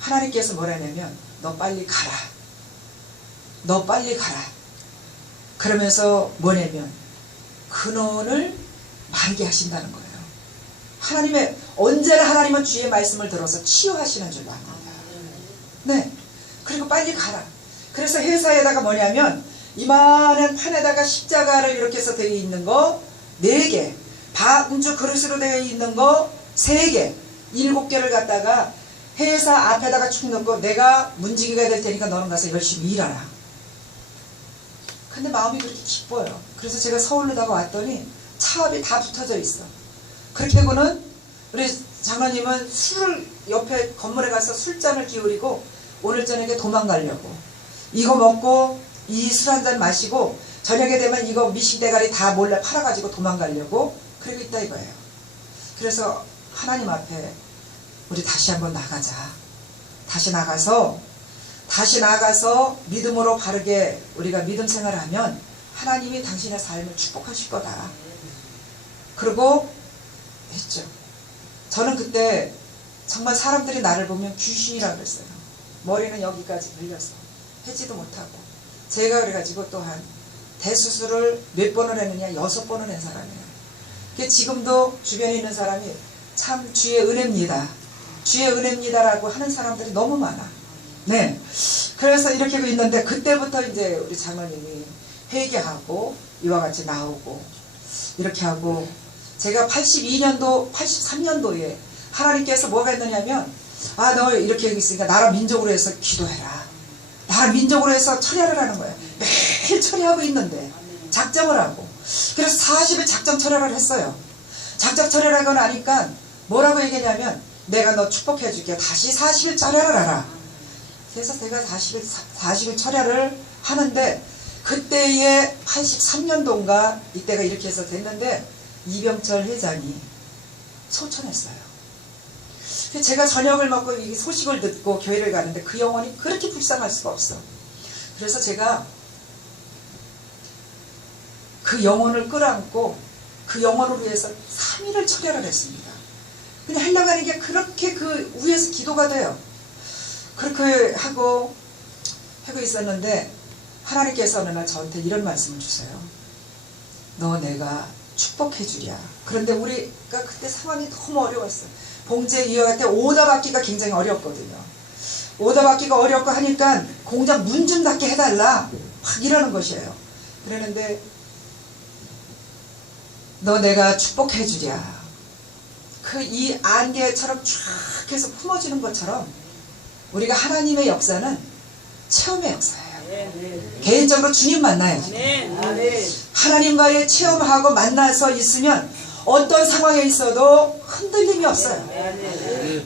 하나님께서 뭐라냐면 너 빨리 가라. 너 빨리 가라. 그러면서 뭐냐면 근원을 마르게 하신다는 거예요. 언제나 하나님은 주의 말씀을 들어서 치유하시는 줄 압니다. 네. 그리고 빨리 가라. 그래서 회사에다가 뭐냐면 이만한 판에다가 십자가를 이렇게 해서 되어 있는 거 4개, 방주 그릇으로 되어 있는 거 3개, 7개를 갖다가 회사 앞에다가 축 넣고 내가 문지기가 될 테니까 너는 가서 열심히 일하라. 근데 마음이 그렇게 기뻐요. 그래서 제가 서울로다가 왔더니 차업이 다 붙어져 있어. 그렇게 하고는 우리 장로님은 술을 옆에 건물에 가서 술잔을 기울이고 오늘 저녁에 도망가려고, 이거 먹고 이 술 한 잔 마시고 저녁에 되면 이거 미식대가리 다 몰래 팔아가지고 도망가려고 그러고 있다 이거예요. 그래서 하나님 앞에 우리 다시 한번 나가자. 다시 나가서 믿음으로 바르게 우리가 믿음 생활을 하면 하나님이 당신의 삶을 축복하실 거다. 그리고 했죠. 저는 그때 정말 사람들이 나를 보면 귀신이라고 그랬어요. 머리는 여기까지 밀려서 하지도 못하고. 제가 그래가지고 또한 대수술을 몇 번을 했느냐, 6번을 한 사람이에요. 지금도 주변에 있는 사람이 참 주의 은혜입니다. 주의 은혜입니다라고 하는 사람들이 너무 많아. 네. 그래서 이렇게 하고 있는데, 그때부터 이제 우리 장로님이 회개하고 이와 같이 나오고 이렇게 하고, 제가 83년도에 하나님께서 뭐가 했느냐면, 너 이렇게 여기 있으니까 나라 민족으로 해서 기도해라. 나라 민족으로 해서 철야를 하는 거예요. 매일 철야하고 있는데 작정을 하고. 그래서 40일 작정 철야를 했어요. 작정 철야를 하고 나니까 뭐라고 얘기했냐면, 내가 너 축복해 줄게. 다시 40일 철야를 하라. 그래서 제가 40일 철야를 하는데, 그때에 83년도인가 이때가 이렇게 해서 됐는데 이병철 회장이 소천했어요. 제가 저녁을 먹고 이 소식을 듣고 교회를 가는데 그 영혼이 그렇게 불쌍할 수가 없어. 그래서 제가 그 영혼을 끌어안고 그 영혼을 위해서 3일을 철야를 했습니다. 그냥 하려고 하는 게 그렇게 그 위에서 기도가 돼요. 그렇게 하고 있었는데 하나님께서 어느 날 저한테 이런 말씀을 주세요. 너 내가 축복해 주랴. 그런데 우리가 그때 상황이 너무 어려웠어요. 봉제 이어갈 때 오더 받기가 굉장히 어렵거든요. 오더 받기가 어렵고 하니까 공장 문 좀 닫게 해달라 막 이러는 것이에요. 그러는데 너 내가 축복해 주랴. 그 이 안개처럼 쫙 해서 품어지는 것처럼 우리가 하나님의 역사는 체험의 역사예요. 개인적으로 주님 만나야죠. 하나님과의 체험하고 만나서 있으면 어떤 상황에 있어도 흔들림이 없어요.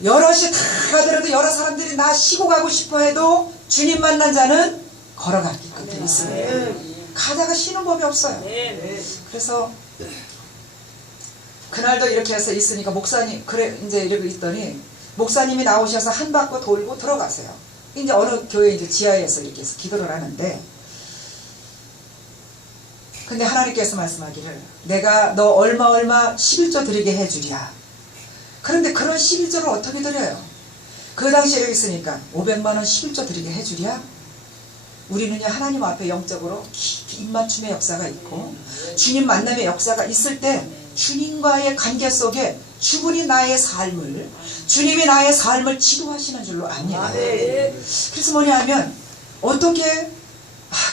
여럿이 다 가더라도 여러 사람들이 나 쉬고 가고 싶어 해도 주님 만난 자는 걸어가기 끝에 있어요. 가다가 쉬는 법이 없어요. 그래서 그날도 이렇게 해서 있으니까 목사님 그래 이제 이러고 있더니 목사님이 나오셔서 한 바퀴 돌고 들어가세요. 이제 어느 교회 이제 지하에서 이렇게 해서 기도를 하는데, 근데 하나님께서 말씀하기를 내가 너 얼마 11조 드리게 해주랴. 그런데 그런 11조를 어떻게 드려요? 그 당시에 이렇게 있으니까 500만 원 11조 드리게 해주랴. 우리는요 하나님 앞에 영적으로 깊이 입맞춤의 역사가 있고 주님 만남의 역사가 있을 때 주님과의 관계 속에 주님이 나의 삶을 지도하시는 줄로 압니다. 그래서 뭐냐 하면 어떻게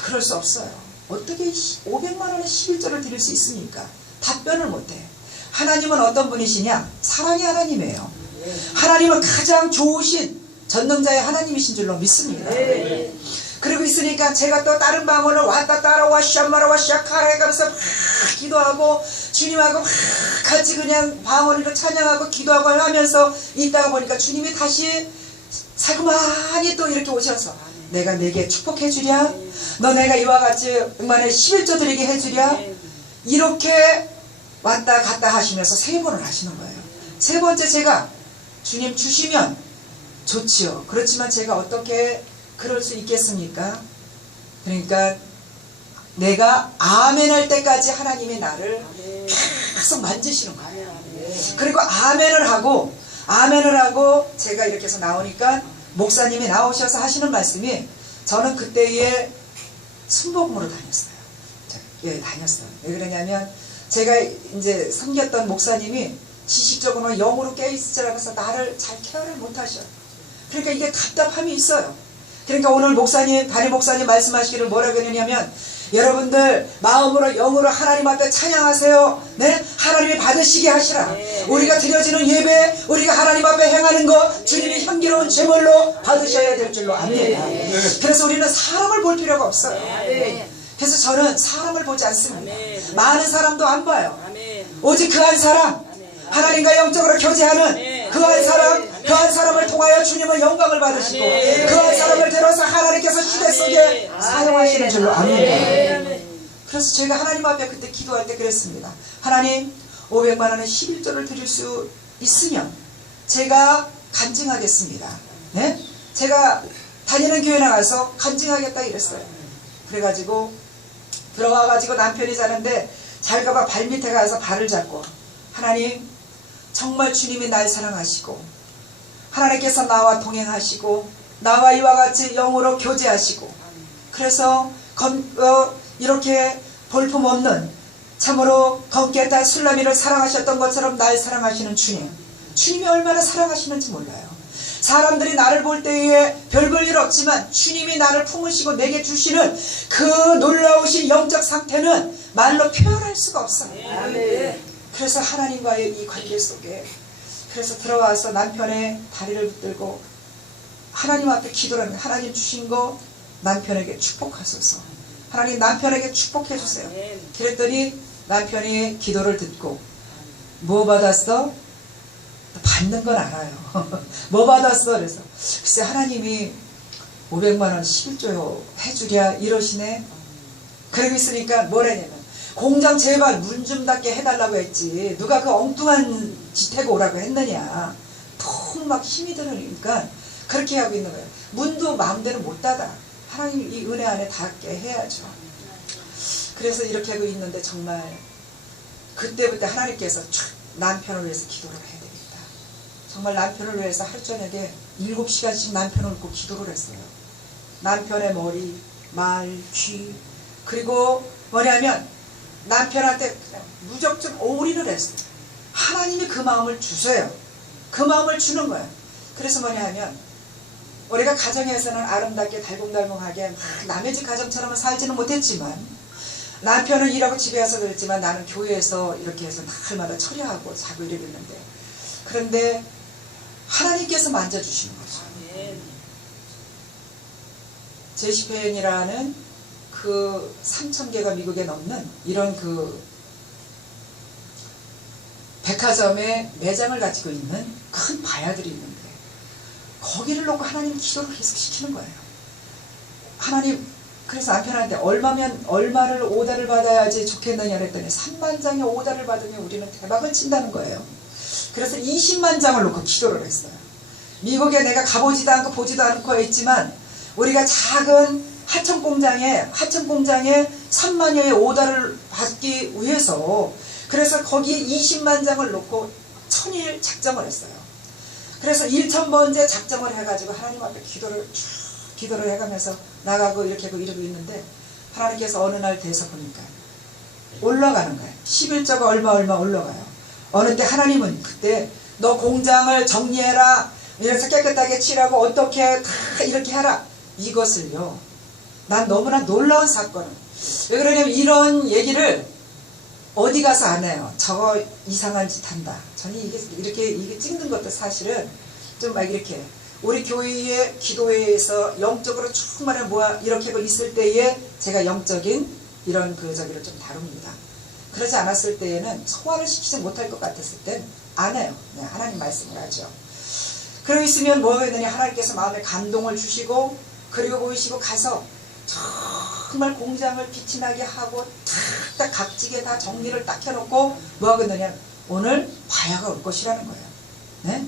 그럴 수 없어요. 어떻게 500만 원의 11조를 드릴 수 있습니까? 답변을 못해. 하나님은 어떤 분이시냐? 사랑의 하나님이에요. 하나님은 가장 좋으신 전능자의 하나님이신 줄로 믿습니다. 그러고 있으니까 제가 또 다른 방언을 왔다 따라와 샤마라와 샤카라 해가면서 기도하고 주님하고 같이 그냥 방언으로 찬양하고 기도하고 하면서 있다가 보니까 주님이 다시 자그마니 또 이렇게 오셔서 내가 내게 축복해 주랴. 너 내가 이와 같이 만에 11조 드리게 해주랴. 이렇게 왔다 갔다 하시면서 3번을 하시는 거예요. 3번째 제가 주님 주시면 좋지요. 그렇지만 제가 어떻게 그럴 수 있겠습니까? 그러니까 내가 아멘 할 때까지 하나님이 나를 계속 만지시는 거예요. 그리고 아멘을 하고 제가 이렇게 해서 나오니까 목사님이 나오셔서 하시는 말씀이, 저는 그때에 순복음으로 다녔어요. 다녔어요. 왜 그러냐면 제가 이제 섬겼던 목사님이 지식적으로 영으로 깨있으라고 해서 나를 잘 케어를 못하셔. 그러니까 이게 답답함이 있어요. 그러니까 오늘 담임 목사님 말씀하시기를 뭐라고 했느냐면, 여러분들 마음으로 영으로 하나님 앞에 찬양하세요. 네? 하나님이 받으시게 하시라. 우리가 드려지는 예배, 우리가 하나님 앞에 행하는 것, 주님이 향기로운 제물로 받으셔야 될 줄로 압니다. 그래서 우리는 사람을 볼 필요가 없어요. 그래서 저는 사람을 보지 않습니다. 많은 사람도 안 봐요. 오직 그 한 사람, 하나님과 영적으로 교제하는 그 한 사람을 통하여 주님은 영광을 받으시고 그 한 사람을 들어서 하나님께서 시대 속에 사용하시는 줄로 압니다. 그래서 제가 하나님 앞에 그때 기도할 때 그랬습니다. 하나님, 500만 원의 11조를 드릴 수 있으면 제가 간증하겠습니다. 네? 제가 다니는 교회 나가서 간증하겠다 이랬어요. 그래가지고 들어와가지고 남편이 자는데 자기가 발밑에 가서 발을 잡고, 하나님 정말 주님이 날 사랑하시고 하나님께서 나와 동행하시고 나와 이와 같이 영으로 교제하시고, 그래서 이렇게 볼품없는 참으로 검게 딴 술라미를 사랑하셨던 것처럼 날 사랑하시는 주님이 얼마나 사랑하시는지 몰라요. 사람들이 나를 볼 때에 별 볼 일 없지만 주님이 나를 품으시고 내게 주시는 그 놀라우신 영적 상태는 말로 표현할 수가 없어요. 그래서 하나님과의 이 관계 속에, 그래서 들어와서 남편의 다리를 붙들고 하나님 앞에 기도를 합니다. 하나님 주신 거 남편에게 축복하소서. 하나님 남편에게 축복해 주세요. 그랬더니 남편이 기도를 듣고, 뭐 받았어? 받는 건 알아요. 뭐 받았어? 그래서 글쎄 하나님이 500만 원 11조 해주랴 이러시네. 그러고 있으니까 뭐라냐면, 공장 제발 문 좀 닫게 해달라고 했지 누가 그 엉뚱한 짓 해고 오라고 했느냐. 너무 막 힘이 드니까 그렇게 하고 있는 거예요. 문도 마음대로 못 닫아. 하나님 이 은혜 안에 닿게 해야죠. 그래서 이렇게 하고 있는데 정말 그때부터 하나님께서 남편을 위해서 기도를 해야 되겠다. 정말 남편을 위해서 하루 저녁에 7시간씩 남편을 놓고 기도를 했어요. 남편의 머리, 말, 귀, 그리고 뭐냐면 남편한테 그냥 무조건 올인을 했어요. 하나님이 그 마음을 주세요. 그 마음을 주는 거예요. 그래서 뭐냐 하면 우리가 가정에서는 아름답게 달콤달콤하게 남의 집 가정처럼은 살지는 못했지만 남편은 일하고 집에 와서 그랬지만 나는 교회에서 이렇게 해서 날마다 처리하고 자고 이러겠는데 그런데 하나님께서 만져주시는 거죠. 제시펜이라는 그 3,000개가 미국에 넘는 이런 그 백화점에 매장을 가지고 있는 큰 바야들이 있는데 거기를 놓고 하나님 기도를 계속 시키는 거예요. 하나님, 그래서 남편한테 얼마를 오다를 받아야지 좋겠느냐 그랬더니 3만 장의 오다를 받으면 우리는 대박을 친다는 거예요. 그래서 20만 장을 놓고 기도를 했어요. 미국에 내가 가보지도 않고 보지도 않고 했지만 우리가 작은 하청 공장에 3만여의 오다를 받기 위해서 그래서 거기에 20만 장을 놓고 1000일 작정을 했어요. 그래서 1000번째 작정을 해가지고 하나님 앞에 기도를 해가면서 나가고 이렇게 하고 이러고 있는데 하나님께서 어느 날 돼서 보니까 올라가는 거예요. 11조가 얼마 올라가요. 어느 때 하나님은 그때 너 공장을 정리해라. 이래서 깨끗하게 칠하고 어떻게 다 이렇게 하라. 이것을요. 난 너무나 놀라운 사건을. 왜 그러냐면 이런 얘기를 어디 가서 안 해요. 저거 이상한 짓 한다. 저는 이게 찍는 것도 사실은 좀 막 이렇게 우리 교회의 기도회에서 영적으로 충만히 이렇게 하고 있을 때에 제가 영적인 이런 저기를 좀 다룹니다. 그러지 않았을 때에는 소화를 시키지 못할 것 같았을 땐 안 해요. 네, 하나님 말씀을 하죠. 그러고 있으면 뭐가 있느냐 하나님께서 마음에 감동을 주시고 그리고 보이시고 가서 정말 공장을 빛이 나게 하고 딱 각지게 다 정리를 딱 해놓고 뭐 하겠느냐 오늘 바야가 올 것이라는 거예요. 네?